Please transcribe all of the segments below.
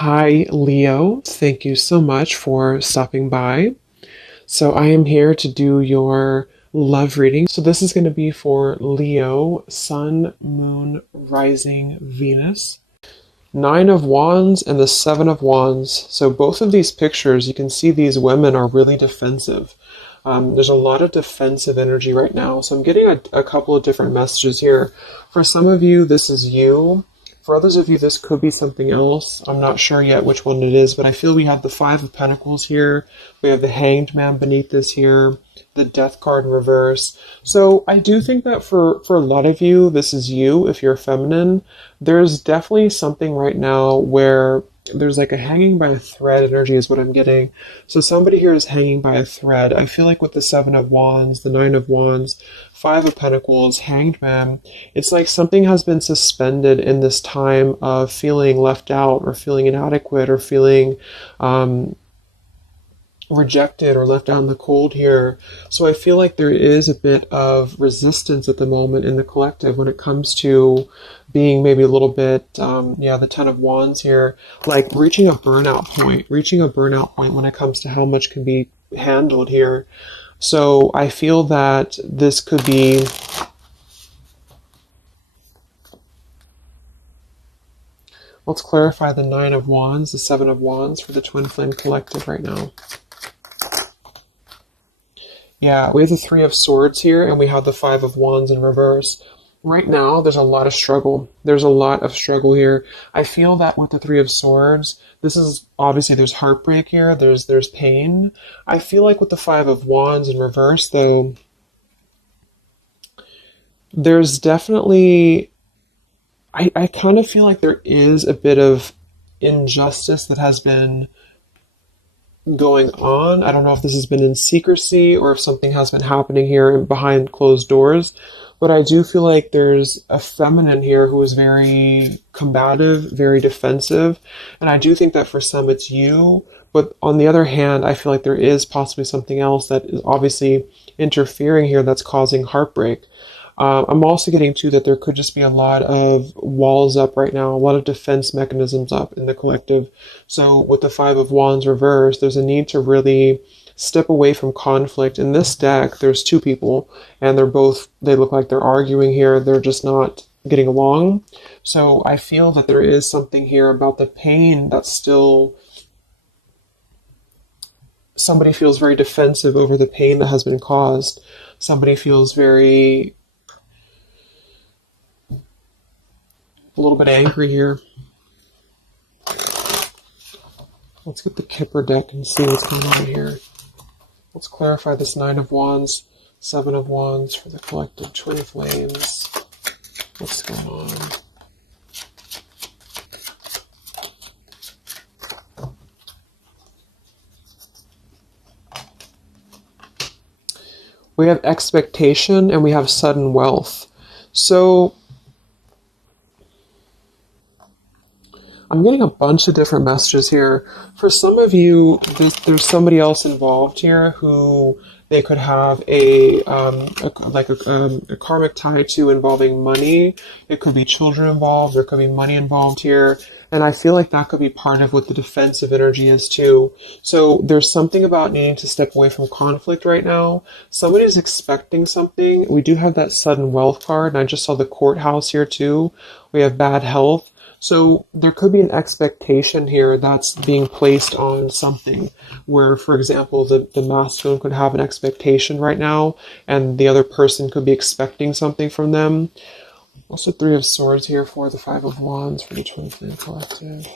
Hi, Leo. Thank you so much for stopping by. So, I am here to do your love reading. So, this is going to be for Leo, Sun, Moon, Rising, Venus. Nine of Wands and the Seven of Wands. So, both of these pictures, you can see these women are really defensive. There's a lot of defensive energy right now. So, I'm getting a couple of different messages here. For some of you, this is you. For others of you, this could be something else. I'm not sure yet which one it is, but I feel we have the Five of Pentacles here. We have the Hanged Man beneath this here, the Death card in reverse. So I do think that for a lot of you, this is you, if you're feminine. There's definitely something right now where there's like a hanging by a thread energy is what I'm getting. So somebody here is hanging by a thread. I feel like with the Seven of Wands, the Nine of Wands, Five of Pentacles, Hanged Man, it's like something has been suspended in this time of feeling left out or feeling inadequate or feeling rejected or left out in the cold here. So I feel like there is a bit of resistance at the moment in the collective when it comes to being maybe a little bit, the Ten of Wands here, like reaching a burnout point when it comes to how much can be handled here. So I feel that this could be let's clarify the Nine of Wands, the Seven of Wands for the Twin Flame Collective right now. Yeah, we have the Three of Swords here, and we have the Five of Wands in reverse. Right now, there's a lot of struggle. There's a lot of struggle here. I feel that with the Three of Swords, this is obviously there's heartbreak here. There's pain. I feel like with the Five of Wands in reverse, though, there's definitely I kind of feel like there is a bit of injustice that has been going on. I don't know if this has been in secrecy or if something has been happening here behind closed doors, but I do feel like there's a feminine here who is very combative, very defensive, and I do think that for some it's you, but on the other hand, I feel like there is possibly something else that is obviously interfering here that's causing heartbreak. I'm also getting to that there could just be a lot of walls up right now, a lot of defense mechanisms up in the collective. So with the Five of Wands reversed, there's a need to really step away from conflict. In this deck, there's two people, and they look like they're arguing here. They're just not getting along. So I feel that there is something here about the pain that's still... Somebody feels very defensive over the pain that has been caused. Somebody feels very... a little bit angry here. Let's get the Kipper deck and see what's going on here. Let's clarify this Nine of Wands, Seven of Wands for the collective Twin Flames. What's going on? We have expectation and we have sudden wealth. So I'm getting a bunch of different messages here. For some of you, there's somebody else involved here who they could have a karmic tie to involving money. It could be children involved. There could be money involved here. And I feel like that could be part of what the defensive energy is too. So there's something about needing to step away from conflict right now. Somebody's expecting something. We do have that sudden wealth card. And I just saw the courthouse here too. We have bad health. So there could be an expectation here that's being placed on something where, for example, the masculine could have an expectation right now and the other person could be expecting something from them. Also Three of Swords here for the Five of Wands for the Twin Flame Collective.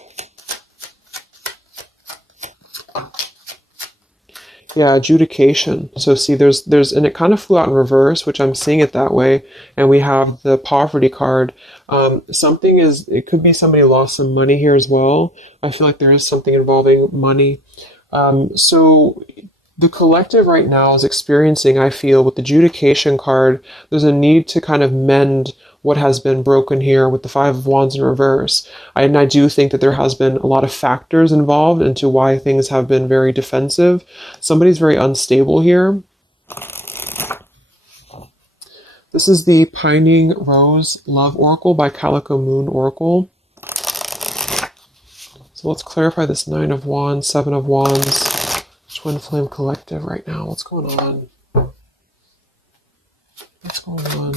Yeah, adjudication. So see, there's, and it kind of flew out in reverse, which I'm seeing it that way. And we have the poverty card. It could be somebody lost some money here as well. I feel like there is something involving money. So the collective right now is experiencing, I feel, with the adjudication card, there's a need to kind of mend what has been broken here with the Five of Wands in reverse. And I do think that there has been a lot of factors involved into why things have been very defensive. Somebody's very unstable here. This is the Pining Rose Love Oracle by Calico Moon Oracle. So let's clarify this Nine of Wands, Seven of Wands, Twin Flame Collective right now. What's going on? What's going on?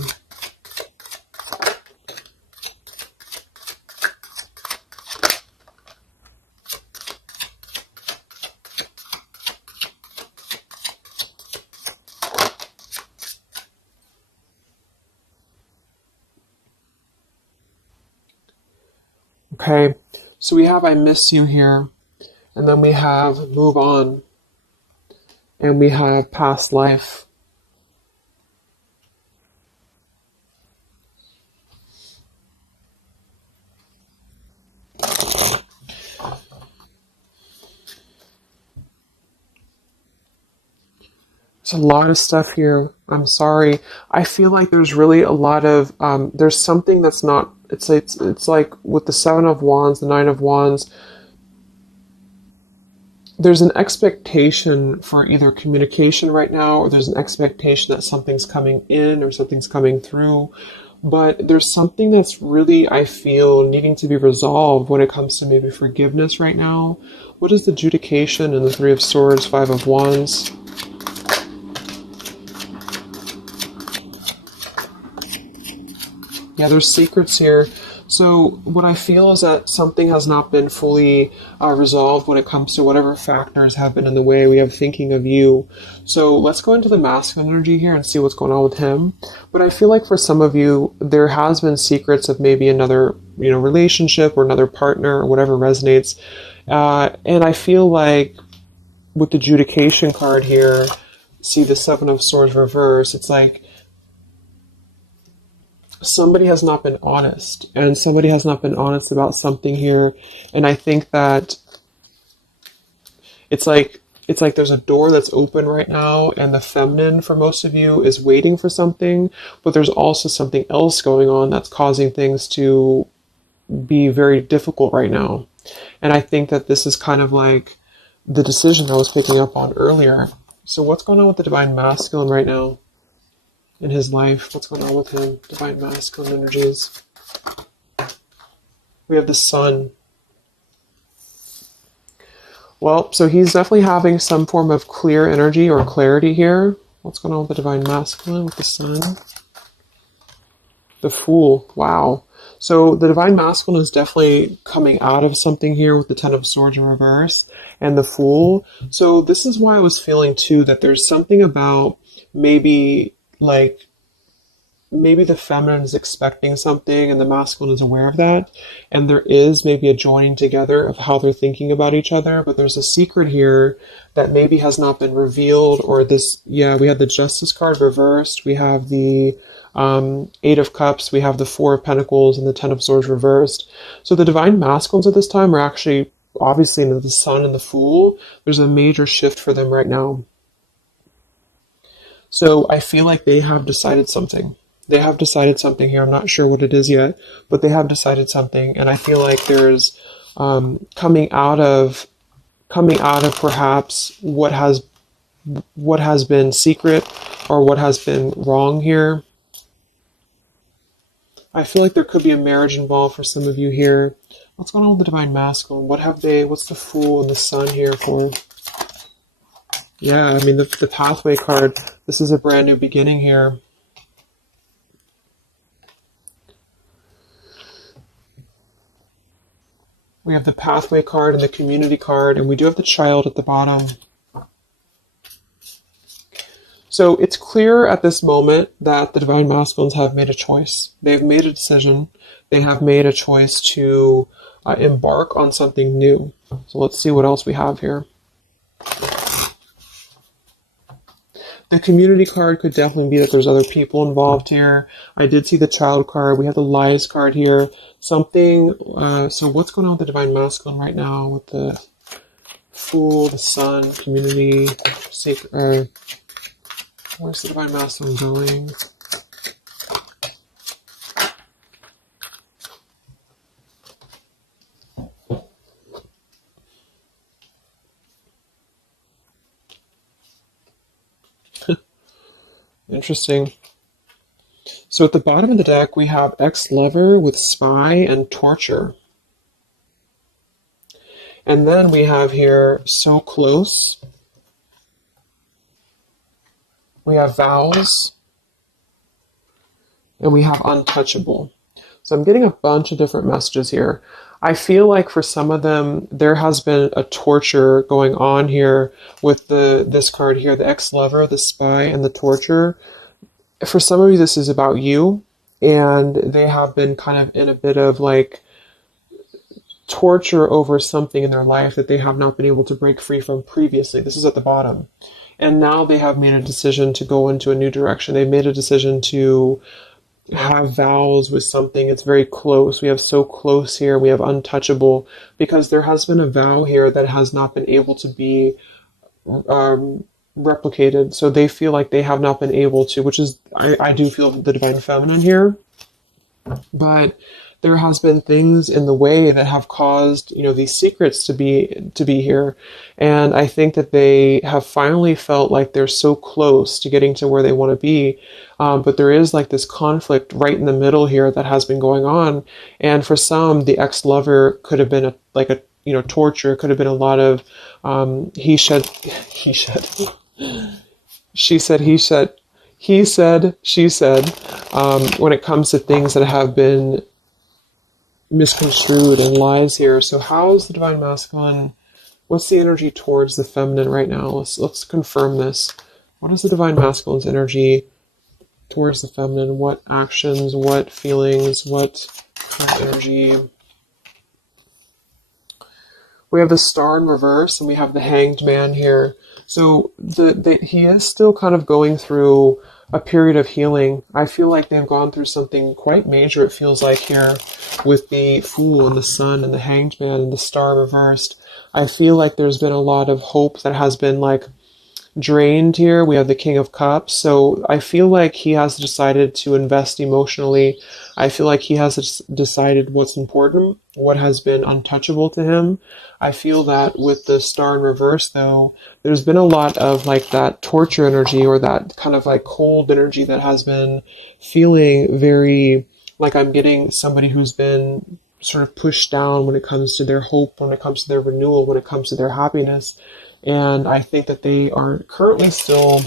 Okay, so we have I miss you here, and then we have move on, and we have past life. There's a lot of stuff here. I'm sorry. I feel like there's really a lot of there's something that's not. It's like with the Seven of Wands, the Nine of Wands. There's an expectation for either communication right now, or there's an expectation that something's coming in or something's coming through. But there's something that's really, I feel, needing to be resolved when it comes to maybe forgiveness right now. What is the adjudication in the Three of Swords, Five of Wands? Yeah, there's secrets here. So what I feel is that something has not been fully resolved when it comes to whatever factors have been in the way. We have thinking of you. So let's go into the masculine energy here and see what's going on with him. But I feel like for some of you, there has been secrets of maybe another, relationship or another partner or whatever resonates. And I feel like with the adjudication card here, see the Seven of Swords reverse, it's like somebody has not been honest, and somebody has not been honest about something here. And I think that it's like there's a door that's open right now, and the feminine for most of you is waiting for something, but there's also something else going on that's causing things to be very difficult right now. And I think that this is kind of like the decision I was picking up on earlier. So what's going on with the divine masculine right now in his life? What's going on with him? Divine masculine energies. We have the sun. Well, so he's definitely having some form of clear energy or clarity here. What's going on with the divine masculine with the sun? The Fool. Wow. So the divine masculine is definitely coming out of something here with the Ten of Swords in reverse and the Fool. So this is why I was feeling too that there's something about maybe the feminine is expecting something and the masculine is aware of that. And there is maybe a joining together of how they're thinking about each other. But there's a secret here that maybe has not been revealed, or this, yeah, we had the Justice card reversed. We have the Eight of Cups. We have the Four of Pentacles and the Ten of Swords reversed. So the divine masculines at this time are actually, obviously, into the Sun and the Fool. There's a major shift for them right now. So I feel like they have decided something. They have decided something here. I'm not sure what it is yet, but they have decided something. And I feel like there's coming out of perhaps what has been secret or what has been wrong here. I feel like there could be a marriage involved for some of you here. What's going on with the divine masculine? What's the Fool and the Sun here for? Yeah, I mean, the pathway card, this is a brand new beginning here. We have the pathway card and the community card, and we do have the Child at the bottom. So it's clear at this moment that the divine masculines have made a choice. They've made a decision. They have made a choice to embark on something new. So let's see what else we have here. The community card could definitely be that there's other people involved here. I did see the Child card. We have the Lies card here. Something, so what's going on with the divine masculine right now with the Fool, the Sun, community, sacred, where's the divine masculine going? Interesting. So at the bottom of the deck, we have ex-lover with spy and torture. And then we have here so close. We have vows. And we have untouchable. So I'm getting a bunch of different messages here. I feel like for some of them, there has been a torture going on here with this card here, the ex-lover, the spy, and the torture. For some of you, this is about you, and they have been kind of in a bit of like torture over something in their life that they have not been able to break free from previously. This is at the bottom. And now they have made a decision to go into a new direction. They've made a decision to have vows with something. It's very close. We have so close here. We have untouchable, because there has been a vow here that has not been able to be replicated. So they feel like they have not been able to, which is, I do feel the divine feminine here. But there has been things in the way that have caused, these secrets to be here. And I think that they have finally felt like they're so close to getting to where they want to be. But there is like this conflict right in the middle here that has been going on. And for some, the ex-lover could have been torture. It could have been a lot of he said, she said, he said, he said, she said, when it comes to things that have been misconstrued and lies here. So how is the divine masculine? What's the energy towards the feminine right now? Let's confirm this. What is the divine masculine's energy towards the feminine? What actions, what feelings, what energy? We have the star in reverse, and we have the hanged man here. So he is still kind of going through a period of healing. I feel like they've gone through something quite major, it feels like, here with the Fool and the Sun and the Hanged Man and the Star reversed. I feel like there's been a lot of hope that has been like drained here. We have the King of Cups. So I feel like he has decided to invest emotionally. I feel like he has decided what's important, what has been untouchable to him. I feel that with the Star in reverse, though, there's been a lot of like that torture energy, or that kind of like cold energy that has been feeling very like I'm getting somebody who's been sort of pushed down when it comes to their hope, when it comes to their renewal, when it comes to their happiness. And I think that they are currently still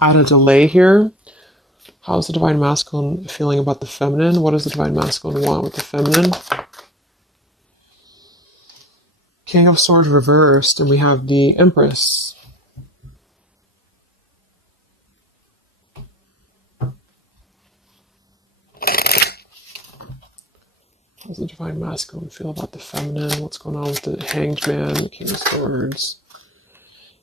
at a delay here. How's the divine masculine feeling about the feminine? What does the divine masculine want with the feminine? King of Swords reversed, and we have the Empress. How does the divine masculine feel about the feminine? What's going on with the Hanged Man, the King of Swords?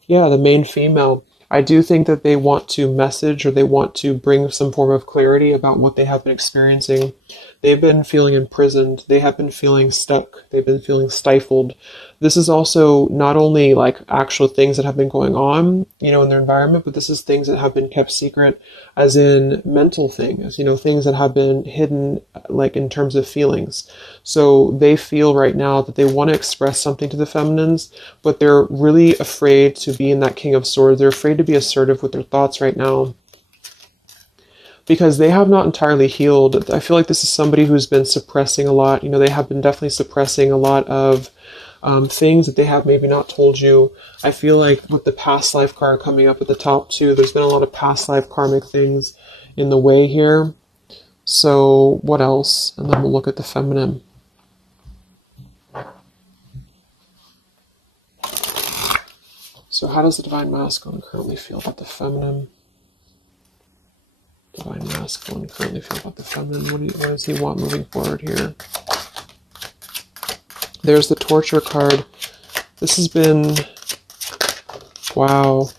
Yeah, the main female. I do think that they want to message, or they want to bring some form of clarity about what they have been experiencing. They've been feeling imprisoned. They have been feeling stuck. They've been feeling stifled. This is also not only like actual things that have been going on, in their environment, but this is things that have been kept secret, as in mental things, things that have been hidden, like in terms of feelings. So they feel right now that they want to express something to the feminines, but they're really afraid to be in that King of Swords. They're afraid to be assertive with their thoughts right now, because they have not entirely healed. I feel like this is somebody who's been suppressing a lot. They have been definitely suppressing a lot of things that they have maybe not told you. I feel like with the past life card coming up at the top too, there's been a lot of past life karmic things in the way here. So what else? And then we'll look at the feminine. So how does the divine masculine currently feel about the feminine? Divine masculine currently feel about the feminine? What does he want moving forward here? There's the torture card. This has been, wow.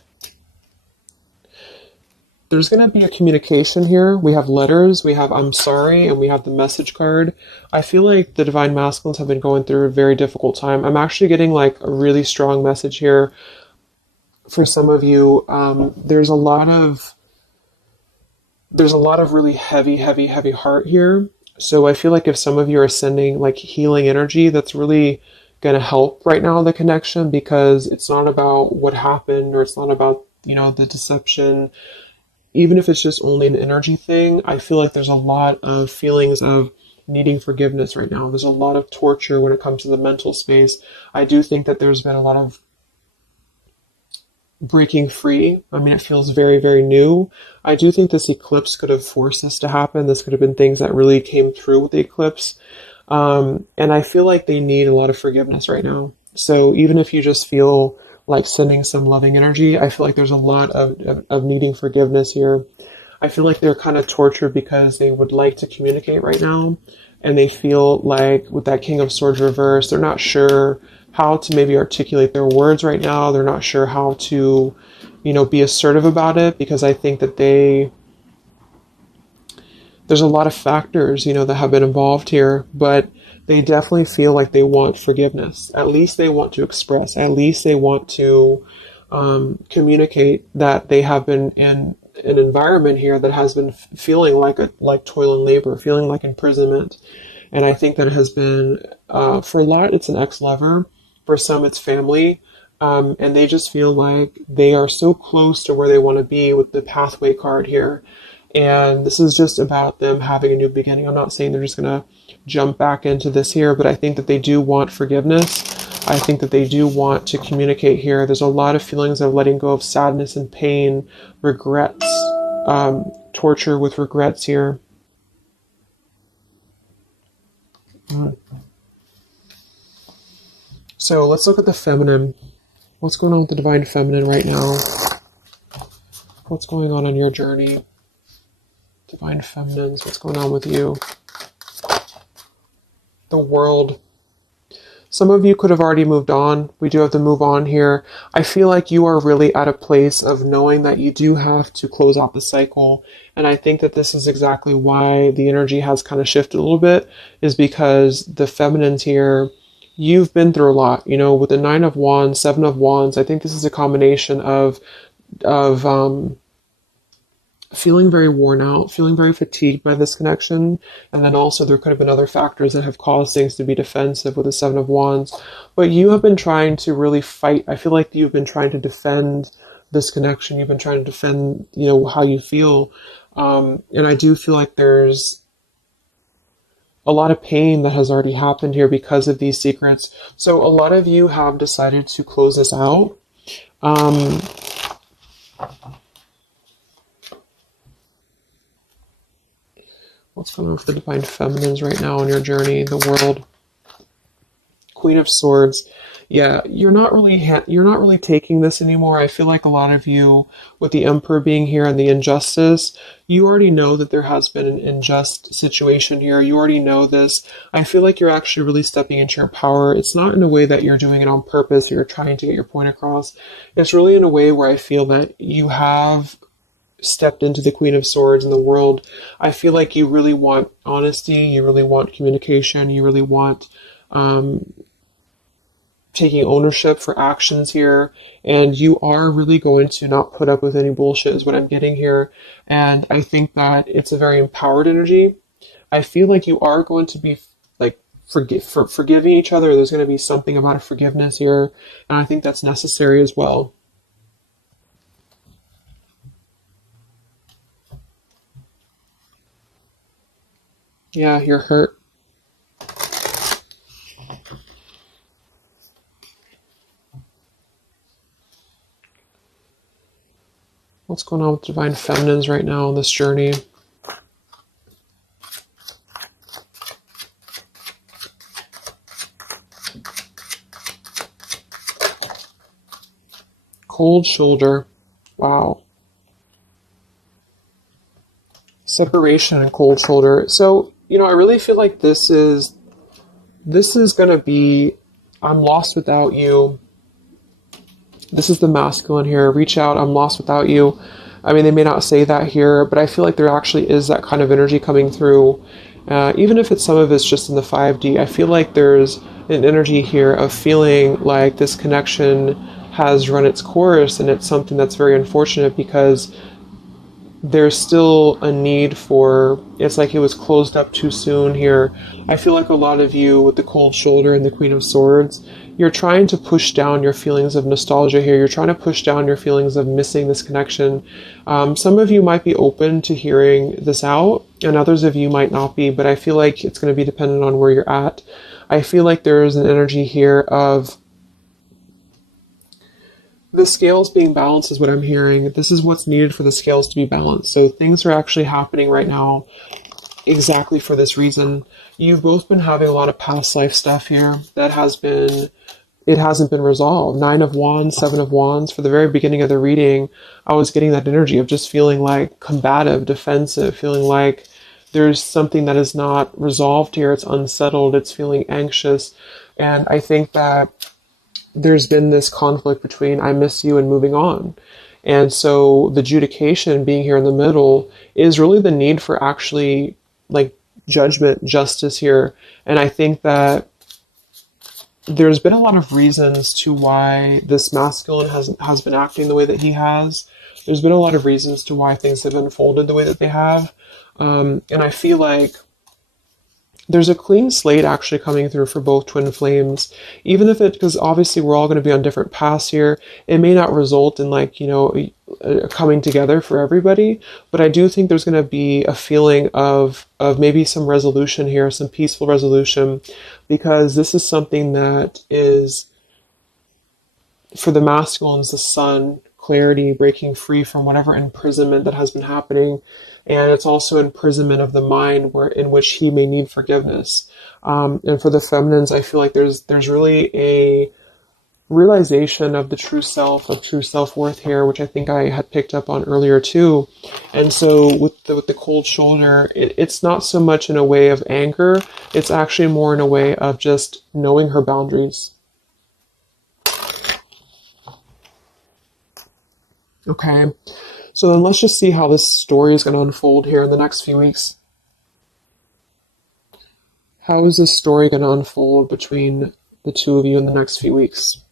There's going to be a communication here. We have letters, we have I'm sorry, and we have the message card. I feel like the divine masculines have been going through a very difficult time. I'm actually getting like a really strong message here for some of you. There's a lot of really heavy heart here. So I feel like if some of you are sending like healing energy, that's really going to help right now, the connection, because it's not about what happened, or it's not about, the deception. Even if it's just only an energy thing, I feel like there's a lot of feelings of needing forgiveness right now. There's a lot of torture when it comes to the mental space. I do think that there's been a lot of breaking free. I mean, it feels very, very new. I do think this eclipse could have forced this to happen. This could have been things that really came through with the eclipse. And I feel like they need a lot of forgiveness right now. So even if you just feel like sending some loving energy, I feel like there's a lot of needing forgiveness here. I feel like they're kind of tortured because they would like to communicate right now. And they feel like with that King of Swords reverse, they're not sure how to maybe articulate their words right now. They're not sure how to, be assertive about it, because I think that there's a lot of factors, that have been involved here, but they definitely feel like they want forgiveness. At least they want to express, at least they want to communicate that they have been in an environment here that has been feeling like toil and labor, feeling like imprisonment. And I think that it has been, for a lot, it's an ex-lover. For some, it's family. And they just feel like they are so close to where they want to be with the pathway card here. And this is just about them having a new beginning. I'm not saying they're just going to jump back into this here, but I think that they do want forgiveness. I think that they do want to communicate here. There's a lot of feelings of letting go of sadness and pain, regrets, torture with regrets here. So let's look at the feminine. What's going on with the divine feminine right now? What's going on your journey? Divine feminines, what's going on with you? The world. Some of you could have already moved on. We do have to move on here. I feel like you are really at a place of knowing that you do have to close out the cycle. And I think that this is exactly why the energy has kind of shifted a little bit, is because the feminines here, you've been through a lot, with the 9 of Wands, 7 of Wands. I think this is a combination of feeling very worn out, feeling very fatigued by this connection. And then also there could have been other factors that have caused things to be defensive with the 7 of Wands. But you have been trying to really fight. I feel like you've been trying to defend this connection. You've been trying to defend, how you feel. And I do feel like there's a lot of pain that has already happened here because of these secrets. So a lot of you have decided to close this out. What's going on with the divine feminines right now on your journey, the world? Queen of Swords. Yeah, you're not really taking this anymore. I feel like a lot of you, with the Emperor being here and the injustice, you already know that there has been an unjust situation here. You already know this. I feel like you're actually really stepping into your power. It's not in a way that you're doing it on purpose or you're trying to get your point across. It's really in a way where I feel that you have stepped into the Queen of Swords in the world. I feel like you really want honesty, you really want communication, you really want taking ownership for actions here, and you are really going to not put up with any bullshit is what I'm getting here. And I think that it's a very empowered energy. I feel like you are going to be like forgiving each other. There's going to be something about a forgiveness here, and I think that's necessary as well. Yeah, you're hurt. What's going on with divine feminines right now on this journey? Cold shoulder. Wow. Separation and cold shoulder. So, I really feel like this is going to be, I'm lost without you. This is the masculine here. Reach out, I'm lost without you. I mean, they may not say that here, but I feel like there actually is that kind of energy coming through. Even if some of it's just in the 5D, I feel like there's an energy here of feeling like this connection has run its course, and it's something that's very unfortunate because there's still a need for, it's like it was closed up too soon here. I feel like a lot of you with the cold shoulder and the Queen of Swords, you're trying to push down your feelings of nostalgia here. You're trying to push down your feelings of missing this connection. Some of you might be open to hearing this out, and others of you might not be, but I feel like it's going to be dependent on where you're at. I feel like there's an energy here of the scales being balanced is what I'm hearing. This is what's needed for the scales to be balanced. So things are actually happening right now exactly for this reason. You've both been having a lot of past life stuff here that it hasn't been resolved. 9 of Wands, 7 of Wands. For the very beginning of the reading, I was getting that energy of just feeling like combative, defensive, feeling like there's something that is not resolved here. It's unsettled. It's feeling anxious. And I think that there's been this conflict between I miss you and moving on. And so the adjudication being here in the middle is really the need for actually like judgment, justice here. And I think that there's been a lot of reasons to why this masculine has been acting the way that he has. There's been a lot of reasons to why things have unfolded the way that they have. And I feel like there's a clean slate actually coming through for both twin flames, even if because obviously we're all going to be on different paths here. It may not result in like, coming together for everybody, but I do think there's going to be a feeling of maybe some resolution here, some peaceful resolution, because this is something that is, for the masculines, the sun, clarity, breaking free from whatever imprisonment that has been happening. And it's also imprisonment of the mind in which he may need forgiveness. And for the feminines, I feel like there's really a realization of the true self, of true self-worth here, which I think I had picked up on earlier too. And so with the cold shoulder, it's not so much in a way of anger. It's actually more in a way of just knowing her boundaries. Okay. So then let's just see how this story is going to unfold here in the next few weeks. How is this story going to unfold between the two of you in the next few weeks?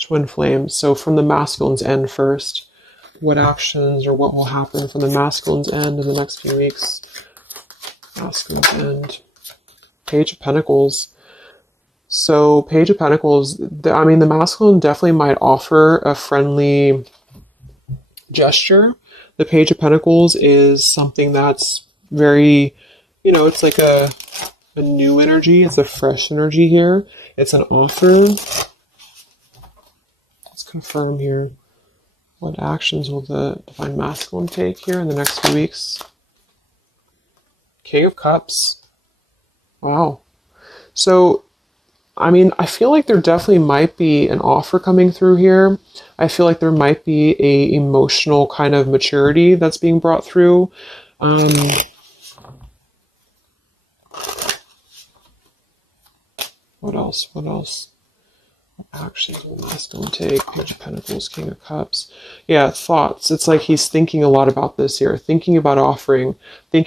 Twin flames. So from the masculine's end first, what actions or what will happen from the masculine's end in the next few weeks? Masculine's end. Page of Pentacles. So Page of Pentacles, the masculine definitely might offer a friendly gesture. The Page of Pentacles is something that's very, it's like a new energy. It's a fresh energy here. It's an offer. Let's confirm here. What actions will the divine masculine take here in the next few weeks? King of Cups. Wow. So I feel like there definitely might be an offer coming through here. I feel like there might be a emotional kind of maturity that's being brought through. What else? What actions will masculine take? Page of Pentacles, King of Cups. Yeah, thoughts. It's like he's thinking a lot about this here, thinking about offering, and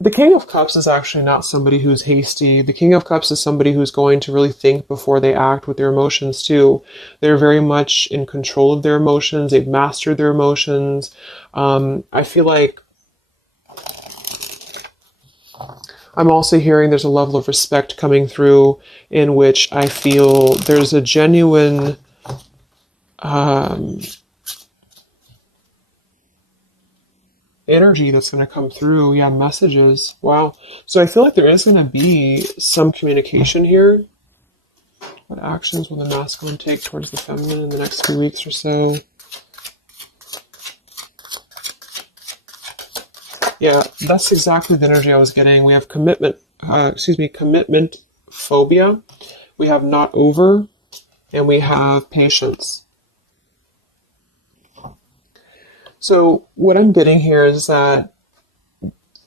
the King of Cups is actually not somebody who's hasty. The King of Cups is somebody who's going to really think before they act with their emotions too. They're very much in control of their emotions. They've mastered their emotions. I feel like I'm also hearing there's a level of respect coming through in which I feel there's a genuine energy that's going to come through. Yeah, messages. Wow. So I feel like there is going to be some communication here. What actions will the masculine take towards the feminine in the next few weeks or so? Yeah, that's exactly the energy I was getting. We have commitment phobia. We have not over, and we have patience. So what I'm getting here is that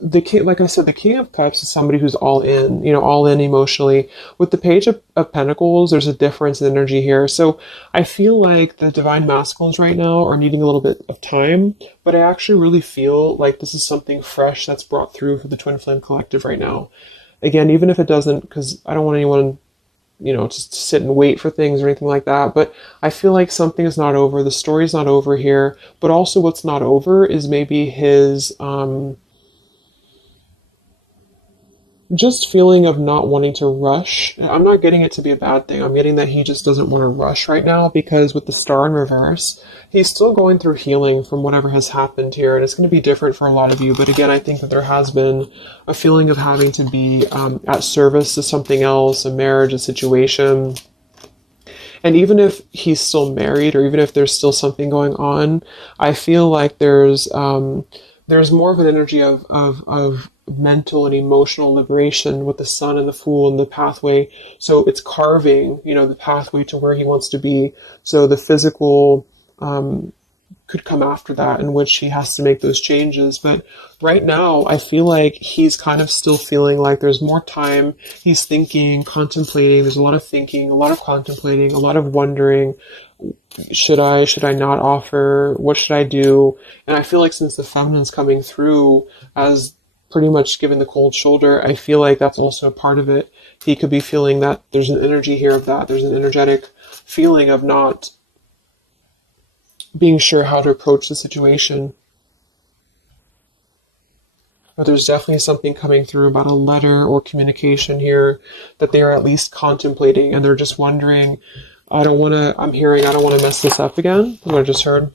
the king, like I said, the King of Cups is somebody who's all in, all in emotionally. With the Page of Pentacles, there's a difference in energy here. So I feel like the divine masculines right now are needing a little bit of time, but I actually really feel like this is something fresh that's brought through for the Twin Flame Collective right now. Again, even if it doesn't, because I don't want anyone just sit and wait for things or anything like that. But I feel like something is not over. The story's not over here. But also what's not over is maybe his just feeling of not wanting to rush. I'm not getting it to be a bad thing. I'm getting that he just doesn't want to rush right now because with the star in reverse, he's still going through healing from whatever has happened here. And it's going to be different for a lot of you. But again, I think that there has been a feeling of having to be at service to something else, a marriage, a situation. And even if he's still married or even if there's still something going on, I feel like there's more of an energy of mental and emotional liberation with the sun and the fool and the pathway. So it's carving, the pathway to where he wants to be. So the physical could come after that, in which he has to make those changes. But right now, I feel like he's kind of still feeling like there's more time. He's thinking, contemplating. There's a lot of thinking, a lot of contemplating, a lot of wondering. Should I not offer? What should I do? And I feel like since the feminine's coming through as pretty much giving the cold shoulder, I feel like that's also a part of it. He could be feeling that there's an energy here of that. There's an energetic feeling of not being sure how to approach the situation. But there's definitely something coming through about a letter or communication here that they are at least contemplating, and they're just wondering, I don't want to mess this up again, what I just heard.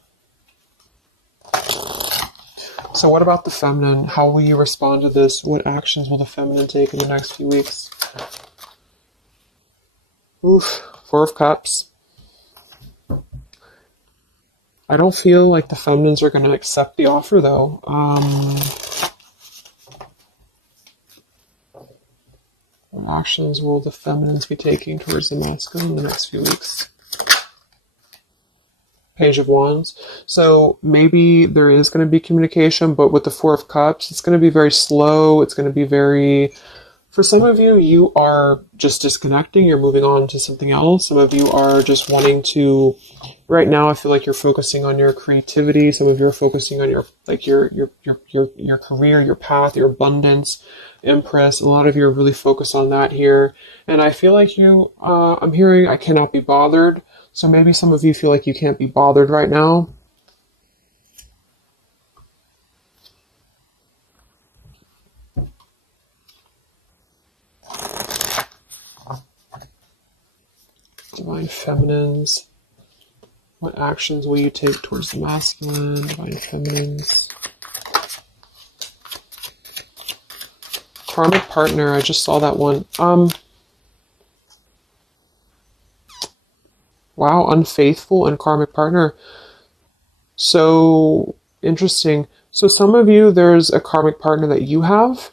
So what about the feminine? How will you respond to this? What actions will the feminine take in the next few weeks? Oof, Four of Cups. I don't feel like the feminines are going to accept the offer, though. What actions will the feminines be taking towards the masculine in the next few weeks? Page of Wands. So maybe there is going to be communication, but with the Four of Cups, it's going to be very slow. It's going to be very... For some of you, you are just disconnecting. You're moving on to something else. Some of you are just wanting to... Right now, I feel like you're focusing on your creativity. Some of you are focusing on your career, your path, your abundance, Empress. A lot of you are really focused on that here. And I feel like I'm hearing I cannot be bothered. So maybe some of you feel like you can't be bothered right now. Divine Feminines. What actions will you take towards the masculine? Divine Feminines. Karmic partner. I just saw that one. Wow, unfaithful and karmic partner. So interesting. So some of you, there's a karmic partner that you have.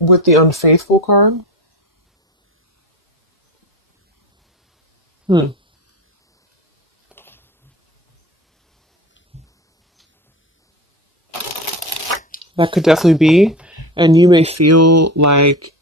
With the unfaithful card. That could definitely be. And you may feel like,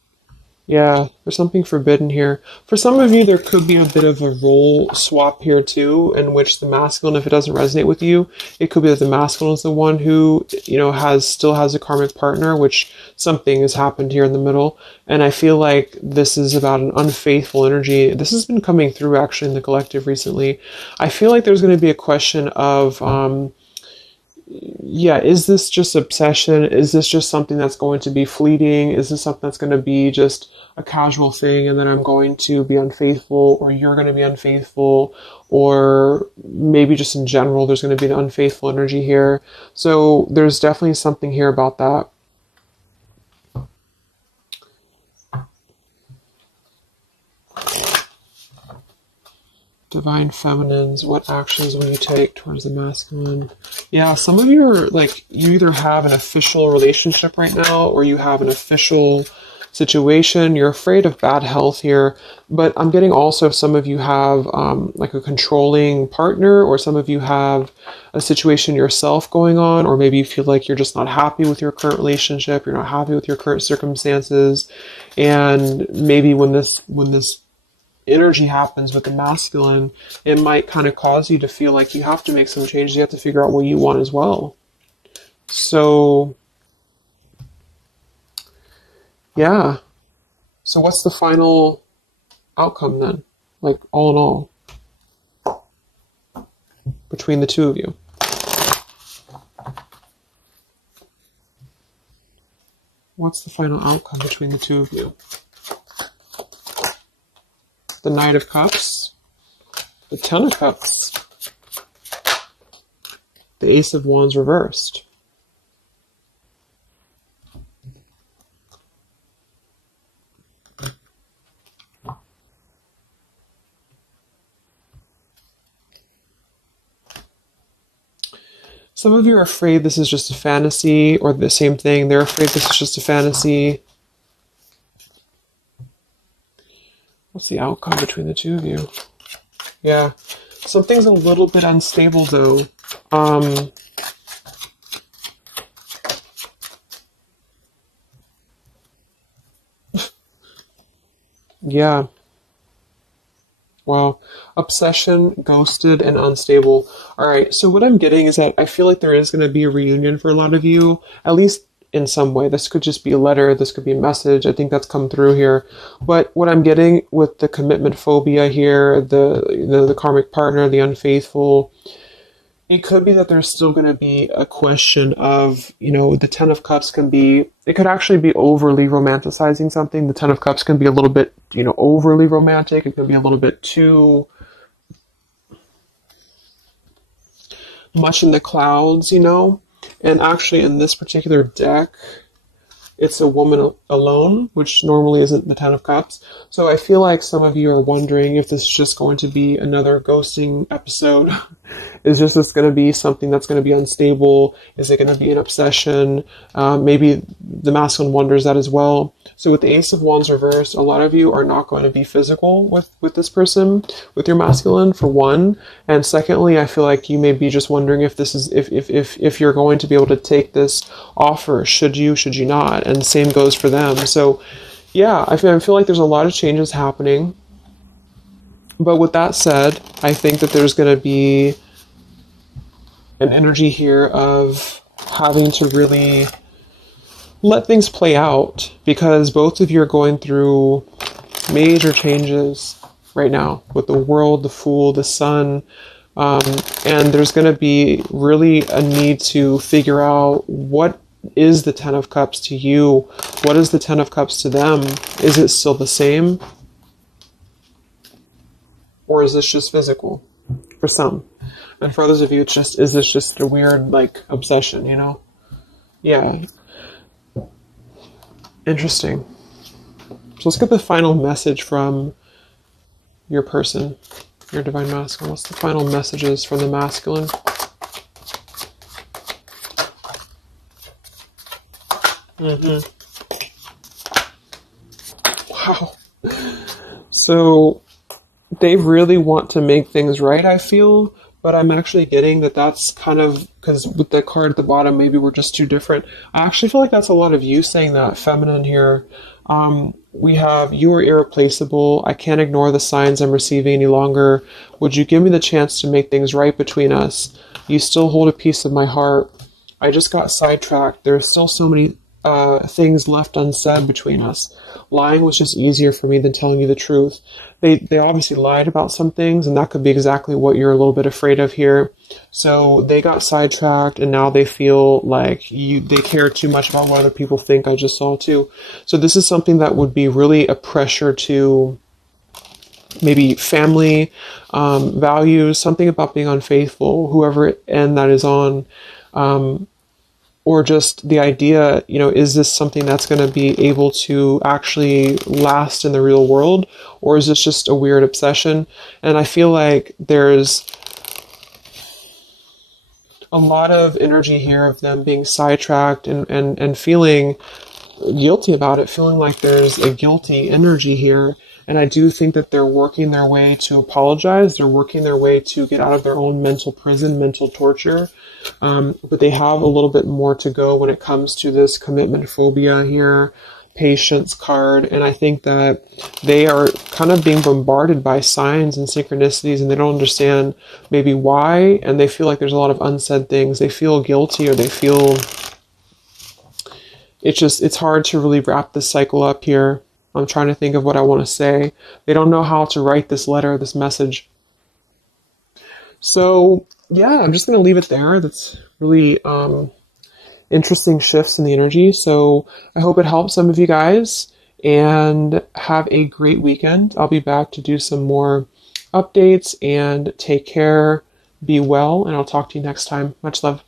yeah, there's something forbidden here. For some of you, there could be a bit of a role swap here too, in which the masculine, if it doesn't resonate with you, it could be that the masculine is the one who, still has a karmic partner, which something has happened here in the middle. And I feel like this is about an unfaithful energy. This has been coming through actually in the collective recently. I feel like there's going to be a question of, is this just obsession? Is this just something that's going to be fleeting? Is this something that's going to be just a casual thing and then I'm going to be unfaithful, or you're going to be unfaithful, or maybe just in general there's going to be an unfaithful energy here. So there's definitely something here about that. Divine Feminines, what actions will you take towards the masculine? Yeah, some of you are like, you either have an official relationship right now or you have an official situation. You're afraid of bad health here, but I'm getting also some of you have like a controlling partner, or some of you have a situation yourself going on, or maybe you feel like you're just not happy with your current relationship. You're not happy with your current circumstances. And maybe when this energy happens with the masculine, it might kind of cause you to feel like you have to make some changes. You have to figure out what you want as well. So Yeah. So what's the final outcome then? Like, all in all, between the two of you? What's the final outcome between the two of you? The Knight of Cups, the Ten of Cups, the Ace of Wands reversed. Some of you are afraid this is just a fantasy, or the same thing. They're afraid this is just a fantasy. What's the outcome between the two of you? Yeah. Something's a little bit unstable, though. Yeah. Wow. Obsession, ghosted, and unstable. All right. So what I'm getting is that I feel like there is going to be a reunion for a lot of you, at least in some way. This could just be a letter. This could be a message. I think that's come through here. But what I'm getting with the commitment phobia here, the karmic partner, the unfaithful, it could be that there's still going to be a question of, the Ten of Cups can be, it could actually be overly romanticizing something. The Ten of Cups can be a little bit, overly romantic. It can be a little bit too much in the clouds, And actually in this particular deck, it's a woman alone, which normally isn't the Ten of Cups. So I feel like some of you are wondering if this is just going to be another ghosting episode. Is this going to be something that's going to be unstable? Is it going to be an obsession? Maybe the masculine wonders that as well. So with the Ace of Wands reversed, a lot of you are not going to be physical with this person, with your masculine, for one. And secondly, I feel like you may be just wondering if this is if you're going to be able to take this offer. Should you not? And same goes for them. So yeah, I feel like there's a lot of changes happening. But with that said, I think that there's going to be an energy here of having to really let things play out, because both of you are going through major changes right now with the world, the Fool, the Sun, and there's going to be really a need to figure out what is the Ten of Cups to you, what is the Ten of Cups to them. Is it still the same, or is this just physical for some? And for others of you, is this just a weird, obsession, Yeah. Interesting. So let's get the final message from your person, your divine masculine. What's the final messages from the masculine? Wow. So they really want to make things right, I feel. But I'm actually getting that that's kind of, because with the card at the bottom, maybe we're just too different. I actually feel like that's a lot of you saying that, feminine here. We have, you are irreplaceable. I can't ignore the signs I'm receiving any longer. Would you give me the chance to make things right between us? You still hold a piece of my heart. I just got sidetracked. There are still so many things left unsaid between us. Lying was just easier for me than telling you the truth. They obviously lied about some things, and that could be exactly what you're a little bit afraid of here. So they got sidetracked, and now they feel like they care too much about what other people think. I just saw too. So this is something that would be really a pressure to maybe family, values, something about being unfaithful, whoever end that is on, or just the idea, is this something that's going to be able to actually last in the real world, or is this just a weird obsession? And I feel like there's a lot of energy here of them being sidetracked and feeling guilty about it, feeling like there's a guilty energy here. And I do think that they're working their way to apologize. They're working their way to get out of their own mental prison, mental torture. But they have a little bit more to go when it comes to this commitment phobia here, patience card. And I think that they are kind of being bombarded by signs and synchronicities, and they don't understand maybe why. And they feel like there's a lot of unsaid things. They feel guilty, or they feel it's hard to really wrap this cycle up here. I'm trying to think of what I want to say. They don't know how to write this letter, this message. So yeah, I'm just going to leave it there. That's really interesting shifts in the energy. So I hope it helps some of you guys, and have a great weekend. I'll be back to do some more updates, and take care, be well, and I'll talk to you next time. Much love.